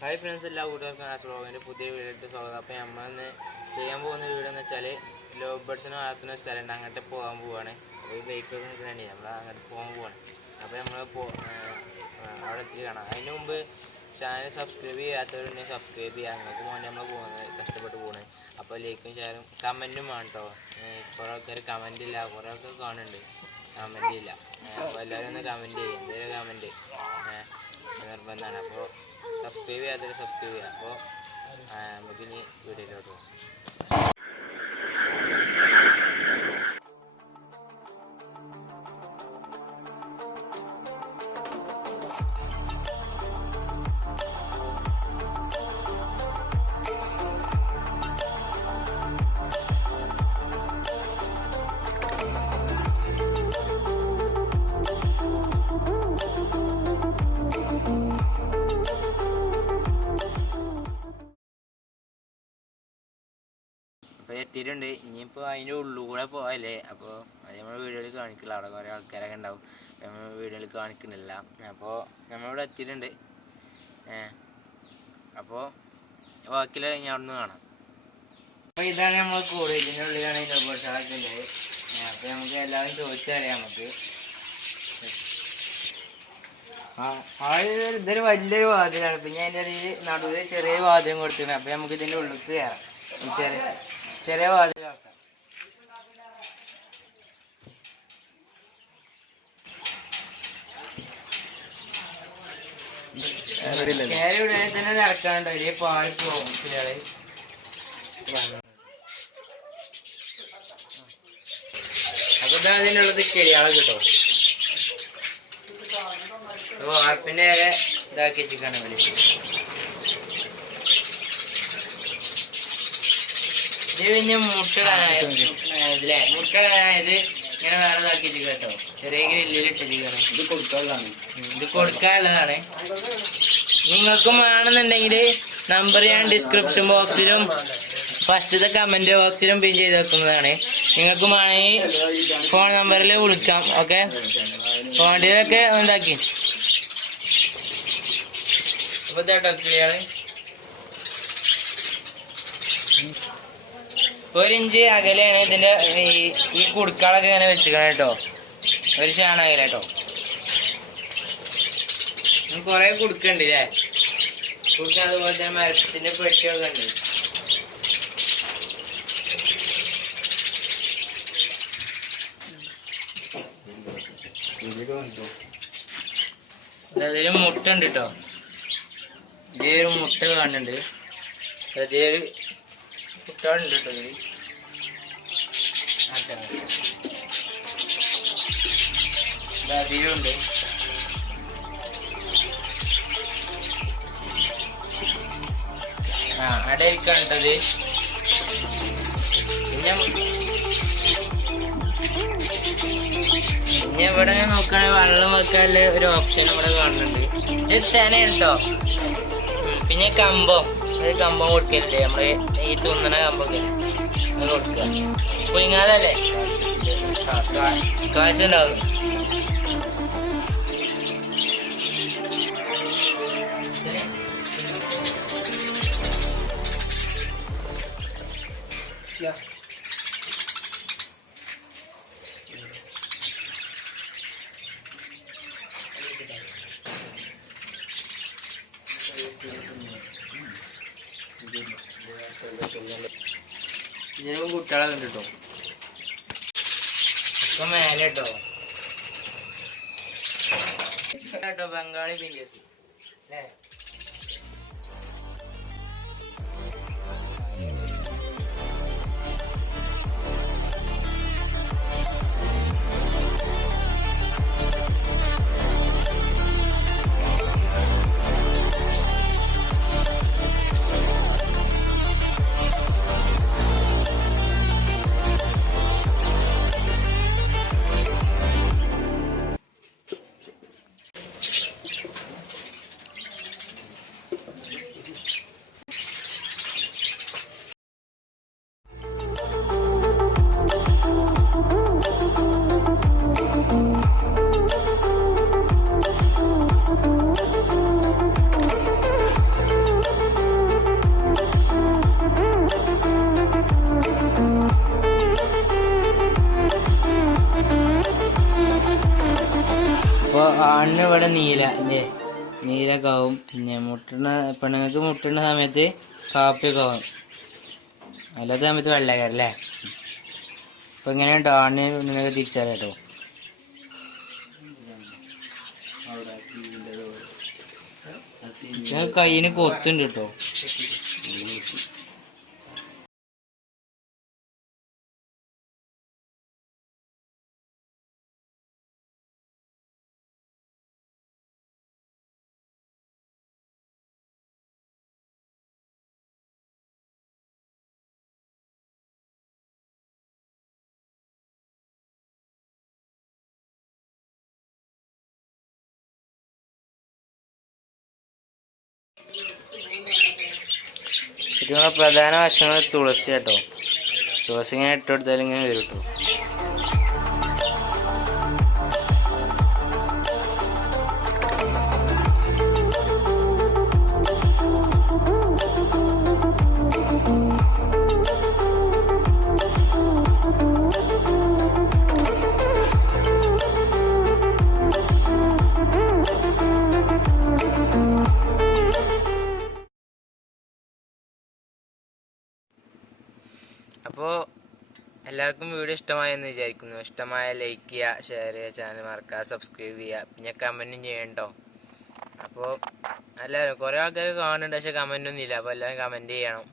Hi friends, എല്ലാ കൂട്ടുകാർക്കും as വ്ളോഗിൻ്റെ പുതിയ വീഡിയോയിലേക്ക് സ്വാഗതം. അപ്പോൾ നമ്മളിന്ന് ചെയ്യാൻ പോകുന്ന വീഡിയോ എന്ന് വെച്ചാൽ ലവ് ബേർഡ്സിനെ വളർത്തുന്ന സ്ഥലമുണ്ട്, അങ്ങോട്ട് പോകാൻ പോവുകയാണ്. അപ്പോൾ ഈ ബൈക്കൊക്കെ നിൽക്കണേ നമ്മൾ അങ്ങോട്ട് പോകാൻ പോവാണ്. അപ്പോൾ നമ്മൾ അവിടെ എത്തി കാണാം. അതിന് മുമ്പ് ചാനൽ സബ്സ്ക്രൈബ് ചെയ്യാത്തവരുണ്ടെങ്കിൽ സബ്സ്ക്രൈബ് ചെയ്യുക. നിങ്ങൾക്ക് വേണ്ടി നമ്മൾ പോകുന്നത് കഷ്ടപ്പെട്ട് പോകുന്നത്. അപ്പോൾ ലൈക്കും ഷെയറും കമൻറ്റും വേണം കേട്ടോ. കുറേ ആൾക്കാർ കമൻ്റ് ഇല്ല, കുറേ ആൾക്കാർ കാണുന്നുണ്ട് കമൻ്റ് ഇല്ല. അപ്പോൾ എല്ലാവരും ഒന്ന് കമൻറ്റ് ചെയ്യും, എന്തെങ്കിലും കമൻറ്റ് നിർബന്ധമാണ്. അപ്പോൾ സബ്സ്ക്രൈബ് ചെയ്യാത്തവർ സബ്സ്ക്രൈബ് ചെയ്യുക. അപ്പോൾ നമുക്കിനി വീഡിയോയിലോട്ട് പോകാം. അപ്പോൾ എത്തിയിട്ടുണ്ട്. ഇനിയിപ്പോൾ അതിൻ്റെ ഉള്ളിൽ കൂടെ പോകാല്ലേ. അപ്പോൾ അത് നമ്മൾ വീഡിയോയിൽ കാണിക്കില്ല, അവിടെ കുറേ ആൾക്കാരൊക്കെ ഉണ്ടാവും. നമ്മൾ വീഡിയോയിൽ കാണിക്കുന്നില്ല. അപ്പോൾ നമ്മളിവിടെ എത്തിയിട്ടുണ്ട്. അപ്പോൾ ബാക്കിയുള്ള ഞാൻ അവിടെ നിന്ന് കാണാം. അപ്പോൾ ഇതാണ് നമ്മൾ കോളേജിൻ്റെ ഉള്ളിലാണ് ഈ ലബോറട്ടറിയൊക്കെ ഉള്ളത്. അപ്പോൾ നമുക്ക് എല്ലാവരും ചോദിച്ചറിയാം. നമുക്ക് ഇതൊരു വലിയൊരു വാതിലാണ്. പിന്നെ അതിൻ്റെ ഇടയിൽ നടുവിൽ ചെറിയ വാതിലും കൊടുത്തിട്ടുണ്ട്. അപ്പോൾ നമുക്ക് ഇതിൻ്റെ ഉള്ളിലേക്ക് കയറാം. ചെറിയ വാതിലാക്കാം. ഇവിടെ തന്നെ നടക്കാനുണ്ടോ, ഇല്ലേ പാറി പോകും പിള്ളേര്. അപ്പൊ ഇതാ അതിനുള്ളത് കിളിയാളെ കിട്ടും. വാർപ്പിന്റെ വരെ ഇതാക്കി വെച്ചിട്ടാണ് ഇവര്. ഇത് പിന്നെ മുട്ടടാനായത് ഇങ്ങനെ വേറെ ഇതാക്കി കേട്ടോ. ചെറിയ ഗ്രില്ലിലിട്ടിരിക്കണം. ഇത് കൊടുക്കാനുള്ളതാണ്. നിങ്ങൾക്കും വേണമെന്നുണ്ടെങ്കിൽ നമ്പർ ഞാൻ ഡിസ്ക്രിപ്ഷൻ ബോക്സിലും ഫസ്റ്റത്തെ കമന്റ് ബോക്സിലും പിൻ ചെയ്ത് വെക്കുന്നതാണ്. നിങ്ങൾക്കും വേണമെങ്കിൽ ഫോൺ നമ്പറിൽ വിളിക്കാം. ഓക്കെ, ഫോണിലൊക്കെ ഉണ്ടാക്കി. അപ്പൊ ഇതാട്ടോ കിളിയാണ്. 1 ഇഞ്ച് അകലെയാണ് ഇതിന്റെ ഈ കുടുക്കളൊക്കെ ഇങ്ങനെ വെച്ചിരിക്കണം കേട്ടോ. ഒരു ചാണ അകല കേട്ടോ. കൊറേ കുടുക്കുണ്ട് അല്ലേ. കുടുക്ക അതുപോലെ തന്നെ മരത്തിന്റെ പെട്ടിയൊക്കെ ഉണ്ട്. അതില് മുട്ട ഉണ്ട് കേട്ടോ. ഇതൊരു മുട്ട കാണുന്നുണ്ട്. അതിലൊരു കുട്ടാടുണ്ട് കേട്ടോ. ഇതിൽ അധികമുണ്ട്. അടയിരിക്കാണ് കേട്ടത്. പിന്നെ ഇവിടെ നോക്കുകയാണെങ്കിൽ വെള്ളം വെക്കാനുള്ള ഒരു ഓപ്ഷൻ ഇവിടെ കാണുന്നുണ്ട്. ഇത് തേനയാണ് കേട്ടോ. പിന്നെ കമ്പം കൊടുക്കല്ലേ, നമ്മള് ഈ തുന്നണ കമ്പൊക്കെ അത് കൊടുക്കുക. പുളിങ്ങാതല്ലേ കാശുണ്ടാവും. ഇതിനും കുട്ടികളെ കണ്ടിട്ടോ. ഇപ്പൊ മേലെ കേട്ടോ ബംഗാളി പിഞ്ചസ് അല്ലേ. ഇവിടെ നീല അല്ലേ, നീലൊക്കെ ആവും. പിന്നെ പെണ്ണുങ്ങൾക്ക് മുട്ടുന്ന സമയത്ത് കാപ്പിയൊക്കെ ആവും, അല്ലാത്ത സമയത്ത് വെള്ളക്കാരം അല്ലേ. അപ്പൊ ഇങ്ങനെയുണ്ടോ ആണ് നിങ്ങൾക്ക് തിരിച്ചറിയാം കേട്ടോ. കയ്യിന് കൊത്തുണ്ട് കേട്ടോ. ഇതിനുള്ള പ്രധാന വശങ്ങൾ തുളസി കേട്ടോ. തുളസി ഇങ്ങനെ ഇട്ട് കൊടുത്താൽ ഇങ്ങനെ വരും കേട്ടോ. അപ്പോൾ എല്ലാവർക്കും വീഡിയോ ഇഷ്ടമായെന്ന് വിചാരിക്കുന്നു. ഇഷ്ടമായ ലൈക്ക് ചെയ്യുക, ഷെയർ ചെയ്യുക, ചാനൽ മറക്കുക, സബ്സ്ക്രൈബ് ചെയ്യുക, പിന്നെ കമൻറ്റും ചെയ്യണ്ടോ. അപ്പോൾ എല്ലാവരും കുറേ ആൾക്കാർ കാണുന്നുണ്ട്, പക്ഷേ കമൻറ്റൊന്നും ഇല്ല. അപ്പോൾ എല്ലാവരും കമൻറ്റ് ചെയ്യണം,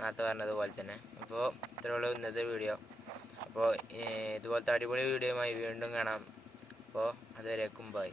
നേരത്തെ പറഞ്ഞതുപോലെ തന്നെ. അപ്പോൾ ഇത്രയുള്ളൂ ഇന്നത്തെ വീഡിയോ. അപ്പോൾ ഇതുപോലത്തെ അടിപൊളി വീഡിയോയുമായി വീണ്ടും കാണാം. അപ്പോൾ അതുവരേക്കും ബൈ.